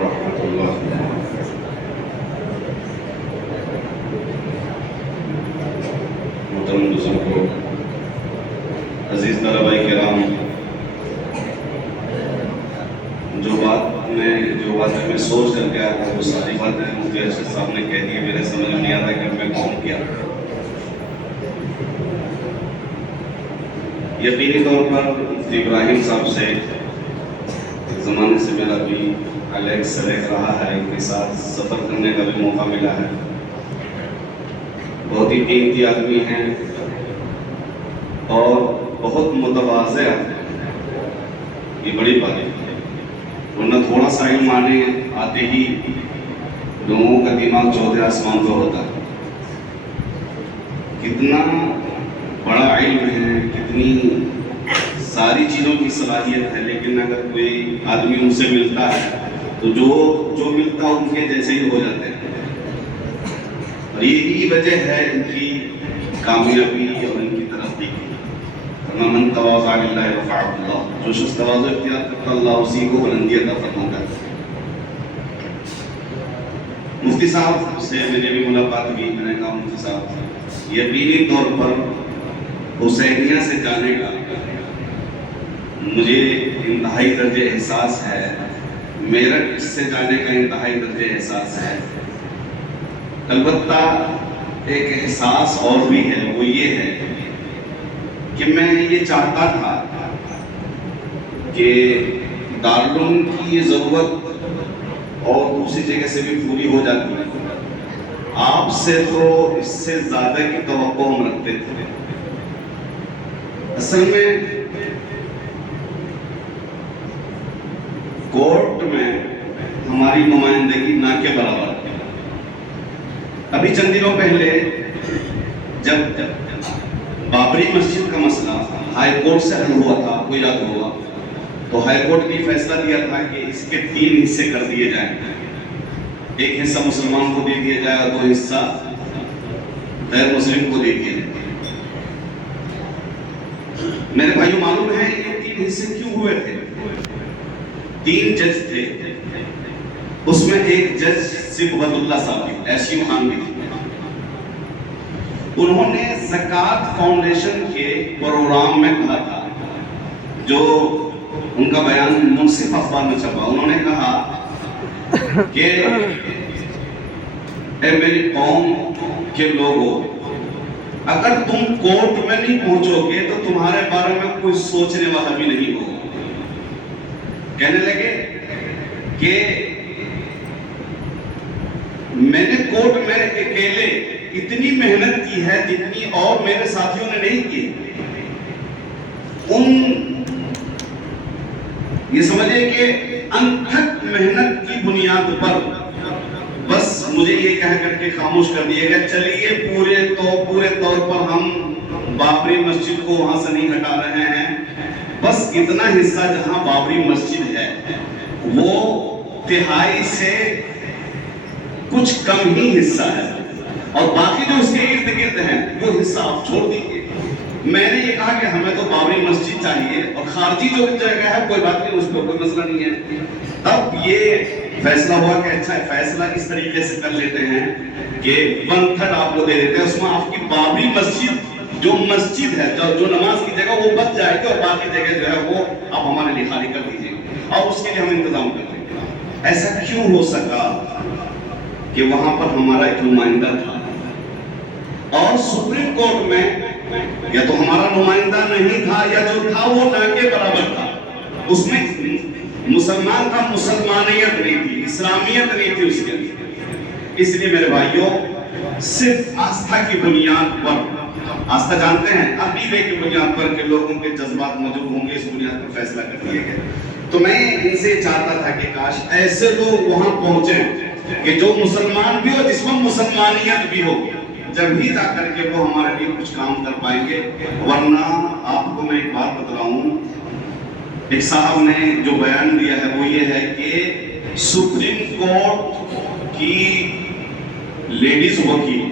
ورحمۃ اللہ۔ محترم بزرگوں، عزیز طلباء کرام، جو باتیں میں سوچ کر کے آیا تھا وہ ساری باتیں مفتی ارشد صاحب نے کہہ دی۔ میرے سمجھ میں نہیں آتا کہ میں کون کیا۔ یقینی طور پر مفتی ابراہیم صاحب سے ایک زمانے سے میرا بھی علیق سلیق رہا ہے، ان کے ساتھ سفر کرنے کا بھی موقع ملا ہے۔ بہت ہی قیمتی آدمی ہیں اور بہت متواضع ہیں، یہ بڑی بات ہے، ورنہ تھوڑا سا علم آتے ہی لوگوں کا دماغ چوتھے آسمان پہ ہوتا ہے۔ کتنا بڑا علم ہے، کتنی ساری چیزوں کی صلاحیت ہے، لیکن اگر کوئی آدمی ان سے ملتا ہے تو جو ملتا ہے ان کے جیسے ہی ہو جاتے ہیں، اور یہی وجہ ہے ان کی کامیابی اور ان کی ترقی کی۔ من تواضع للہ رفعہ اللہ، جو شخص تواضع اختیار کرتا اللہ اسی کو بلندی عطا فرماتا ہے۔ مفتی صاحب سے میری بھی ملاقات ہوئی، میں نے کہا مفتی صاحب یقینی طور پر حسینیہ سے جانے کا مجھے انتہائی درجہ احساس ہے، میرٹھ سے جانے کا انتہائی درجہ احساس ہے۔ البتہ ایک احساس اور بھی ہے، وہ یہ ہے کہ میں یہ چاہتا تھا کہ دارالعلوم کی یہ ضرورت اور دوسری جگہ سے بھی پوری ہو جاتی ہے۔ آپ سے تو اس سے زیادہ کی توقع ہم رکھتے تھے۔ اصل میں کورٹ میں ہماری نمائندگی نہ کے برابر ہے۔ ابھی چند دنوں پہلے جب بابری مسجد کا مسئلہ ہائی کورٹ سے حل ہوا تھا، آپ کو یاد ہوگا، تو ہائی کورٹ نے فیصلہ دیا تھا کہ اس کے 3 حصے کر دیے جائیں، ایک حصہ مسلمان کو دے دیا جائے اور 2 حصہ غیر مسلم کو دے دیا جائے۔ میرے بھائیوں، معلوم ہے یہ 3 حصے کیوں ہوئے تھے؟ 3 جج تھے، اس میں ایک جج صبغت اللہ صاحب ایشی خان بھی تھی۔ انہوں نے زکوٰۃ فاؤنڈیشن کے پروگرام میں کہا تھا، جو ان کا بیان منصف اخبار میں چھپا، انہوں نے کہا کہ اے میری قوم کے لوگوں، اگر تم کورٹ میں نہیں پہنچو گے تو تمہارے بارے میں کوئی سوچنے والا بھی نہیں ہوگا۔ کہنے لگے کہ میں نے کورٹ میں اکیلے اتنی محنت کی ہے جتنی اور میرے ساتھیوں نے نہیں کی۔ یہ سمجھے کہ انتھک محنت کی بنیاد پر بس مجھے یہ کہہ کر کے خاموش کر دیا گیا، چلیے پورے طور پر ہم بابری مسجد کو وہاں سے نہیں ہٹا رہے ہیں، بس اتنا حصہ جہاں بابری مسجد ہے وہ 1/3 سے کچھ کم ہی حصہ ہے، اور باقی جو اس کے ارد گرد ہیں وہ حصہ آپ چھوڑ دیجیے۔ میں نے یہ کہا کہ ہمیں تو بابری مسجد چاہیے، اور خارجی جو جگہ ہے کوئی بات نہیں، اس پہ کوئی مسئلہ نہیں ہے۔ تب یہ فیصلہ ہوا کہ اچھا فیصلہ اس طریقے سے کر لیتے ہیں کہ 1/3 آپ کو دے دیتے ہیں، اس میں آپ کی بابری مسجد جو مسجد ہے، جو نماز کی جگہ وہ بچ جائے گی، اور باقی جگہ جو ہے وہ آپ ہمارے لیے خالی کر دیجیے، اور اس کے لیے ہم انتظام کر دیں گے۔ ایسا کیوں ہو سکا کہ وہاں پر ہمارا ایک نمائندہ تھا، اور سپریم کورٹ میں یا تو ہمارا نمائندہ نہیں تھا یا جو تھا وہ نہ کے برابر تھا، اس میں مسلمان تھا، مسلمانیت نہیں تھی، اسلامیت نہیں تھی اس کے اندر۔ اس لیے میرے بھائیوں، صرف آستھا کی بنیاد پر، آستھا جانتے ہیں عقیدے کی بنیاد پر کہ لوگوں کے جذبات موجود ہوں گے، اس بنیاد پر فیصلہ کر دیا گیا۔ تو میں ان سے چاہتا تھا کہ کاش ایسے لوگ وہاں پہنچیں کہ جو مسلمان بھی ہو، جس میں مسلمانیت بھی ہو، جب ہی جا کر کے وہ ہمارے لیے کچھ کام کر پائیں گے۔ ورنہ آپ کو میں ایک بات بتلاؤں، ایک صاحب نے جو بیان دیا ہے وہ یہ ہے کہ سپریم کورٹ کی لیڈیز وکیل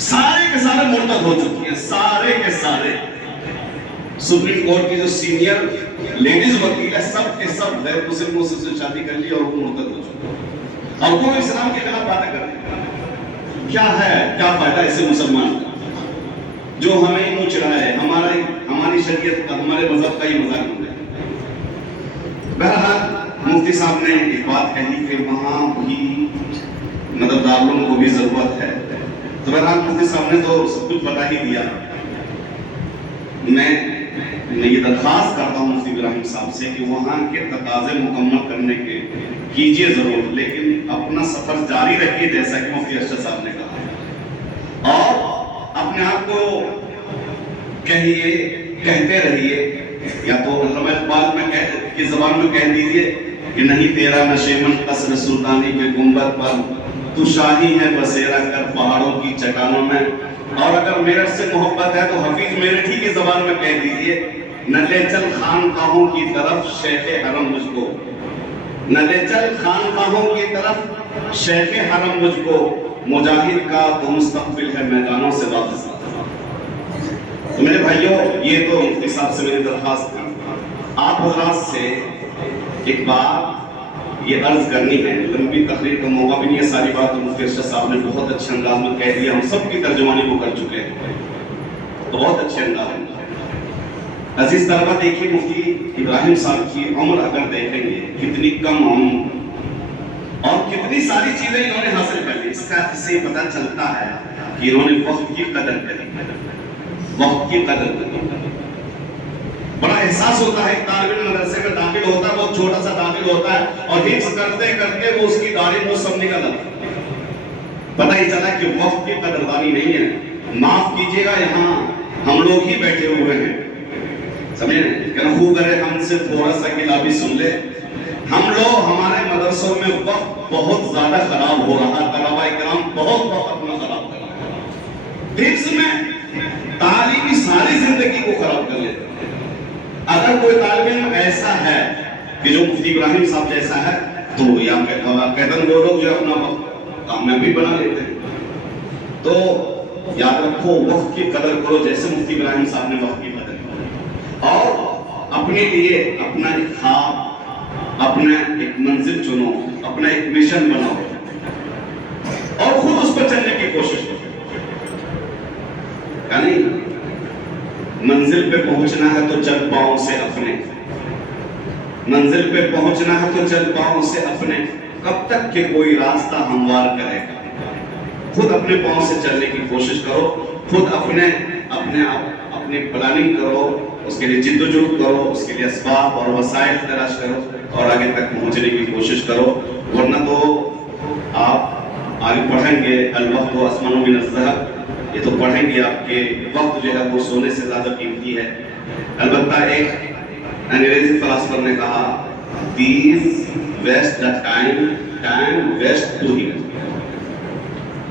سارے کے سارے مرتد ہو چکی ہیں، سارے کے سارے सुप्रीम कोर्ट की जो सीनियर लेडीज वकील है, सब के सब गैर मुस्लिमों से शादी कर ली और वो मुर्तद हो चुके, और वो इस्लाम के खिलाफ बातें कर रहे। क्या है, क्या फायदा ऐसे मुसलमान जो हमें मुंह चिढ़ाए, हमारी शरीयत का, हमारे मजहब का ही मजाक बन जाए। बहरहाल मुफ्ती साहब ने एक बात कही कि वहाँ भी मतलब दारुल को भी जरूरत है, तो बहरहाल मुफ्ती साहब ने तो सब कुछ बता ही दिया। मैं ये दरख्वास्त करता हूँ मुफ्ती इब्राहिम साहब से कि वहाँ के तकाज़े मुकम्मल करने के कीजिए ज़रूर, लेकिन अपना सफ़र जारी रखिए जैसा कि मुफ्ती अरशद साहब ने कहा, और अपने आप को कहिए, कहते रहिए, या तो अल्लामा इक़बाल में की ज़बान में कह दीजिए कि नहीं तेरा नशेमन कसर सुल्तानी के गुंबद पर, तू शाही है बसेरा कर पहाड़ों की चट्टानों में। और अगर मेरठ से मोहब्बत है तो हफीज मेरठी की ज़बान में कह दीजिए, न ले चल खानकाहों की तरफ शेखे हरम मुझको, न ले चल खानकाहों की तरफ शेखे हरम मुझको, मुजाहिद का तो मुस्तक़बिल है मैदानों से वापस। तो मेरे भाइयों, ये तो मुफ्ती साहब से मेरी दरख्वास्त थी। आप हज़रात से एक बात ये अर्ज करनी है, लंबी तकरीर का मौका भी नहीं है, सारी बात मुफ्ती अरशद साहब ने बहुत अच्छे अंदाज में कह दिया, हम सब की तर्जुमानी वो कर चुके हैं, तो बहुत अच्छे अंदाज में। अजीज तलबा देखिए, मुफ्ती इब्राहिम साहब की उम्र अगर देखेंगे कितनी कम उम्र और कितनी सारी चीजें इन्होंने हासिल कर ली, इससे पता चलता है कि इन्होंने वक्त की कदर करी, वक्त की कदर करी। बड़ा एहसास होता है, तालिब इल्म मदरसे में दाखिल होता है, बहुत छोटा सा दाखिल होता है और हिफ्ज़ करते करते वो उसकी दाढ़ी मुंह सब निकल आता है, पता ही चला कि वक्त की कदरदानी नहीं है। माफ कीजिएगा, यहाँ हम लोग ही बैठे हुए हैं, समझे, क्या खूब करे हमसे थोड़ा सा गिला भी सुन ले। हम लोग हमारे मदरसों में वक्त बहुत ज्यादा खराब हो रहा है, तलबा इकराम बहुत वक्त अपना खराब कर रहा है, हिफ्ज़ में तालीमी सारी जिंदगी को खराब कर लेते हैं। अगर कोई तालिब इल्म ऐसा है कि जो मुफ्ती इब्राहिम साहब जैसा है, तो या कहते वो लोग जो अपना वक्त काम में भी बना लेते हैं। तो याद रखो, वक्त की कदर करो जैसे मुफ्ती इब्राहिम साहब ने वक्त की कदर की, और अपने लिए अपना एक ख्वाब, अपना एक मंजिल चुनो, अपना एक मिशन बनाओ और खुद उस पर चलने की कोशिश करो। यानी मंजिल पे पहुंचना है तो चल पाओ से अपने, मंजिल पे पहुंचना है तो चल पाओ से अपने, कब तक के कोई रास्ता हमवार करेगा। खुद अपने पांव से चलने की कोशिश करो, खुद अपने प्लानिंग करो, उसके लिए जिद्दोजहद करो, उसके लिए असबाब और वसाइल तलाश करो और आगे तक पहुंचने की कोशिश करो, वरना तो आप आगे पढ़ेंगे अल-वक्त अस्मनु मिन अज़-ज़हब, ये तो पढ़ेंगे आपके वक्त जो है वो सोने से ज्यादा कीमती है। अलबत्ता एक अंग्रेजी फिलोसोफर ने कहा, these waste the time waste to him।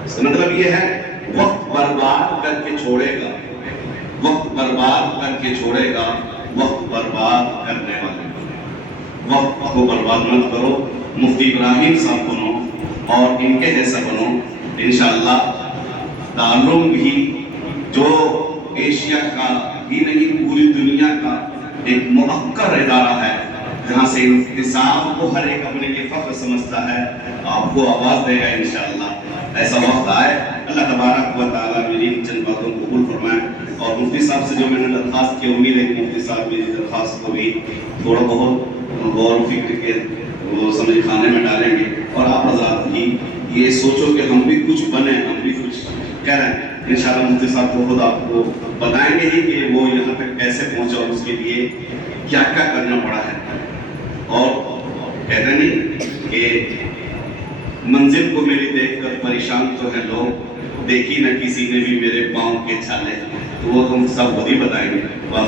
इसका मतलब ये है, वक्त बर्बाद करके छोड़ेगा, वक्त बर्बाद करके छोड़ेगा वक्त बर्बाद करने वाले। वक्त को बर्बाद मत करो, मुफ्ती इब्राहिम साहब बनो और इनके जैसा बनो, इंशाअल्लाह दारुल भी जो एशिया का ही नहीं पूरी दुनिया का एक मुअक्कर इदारा है, जहाँ से इंतिसाब को हर एक अपने लिए फख्र समझता है, आपको आवाज़ देगा इंशाअल्लाह। ऐसा वक्त आए, अल्लाह तबारक व तआला मेरी चंद बातों को कबूल फरमाए। और मुफ्ती साहब से जो मैंने दरख्वास्त की, उम्मीद है कि मुफ्ती साहब मेरी दरख्वास्त को भी थोड़ा बहुत गौर फिक्र के वो समझ खाने में डालेंगे, और आप हज़रात भी ये सोचो कि हम भी कुछ बने, हम भी कुछ करें। इंशाअल्लाह मुफ्ती साहब को खुद आपको बताएंगे ही कि वो यहाँ तक कैसे पहुँचा और उसके लिए क्या क्या करना पड़ा है। और कहते नहीं कि मंजिल को मेरी देखकर परेशान तो है लोग, देखी न किसी ने भी मेरे पाँव के छाले, तो वो हम सब खुद ही बताएंगे। वाह।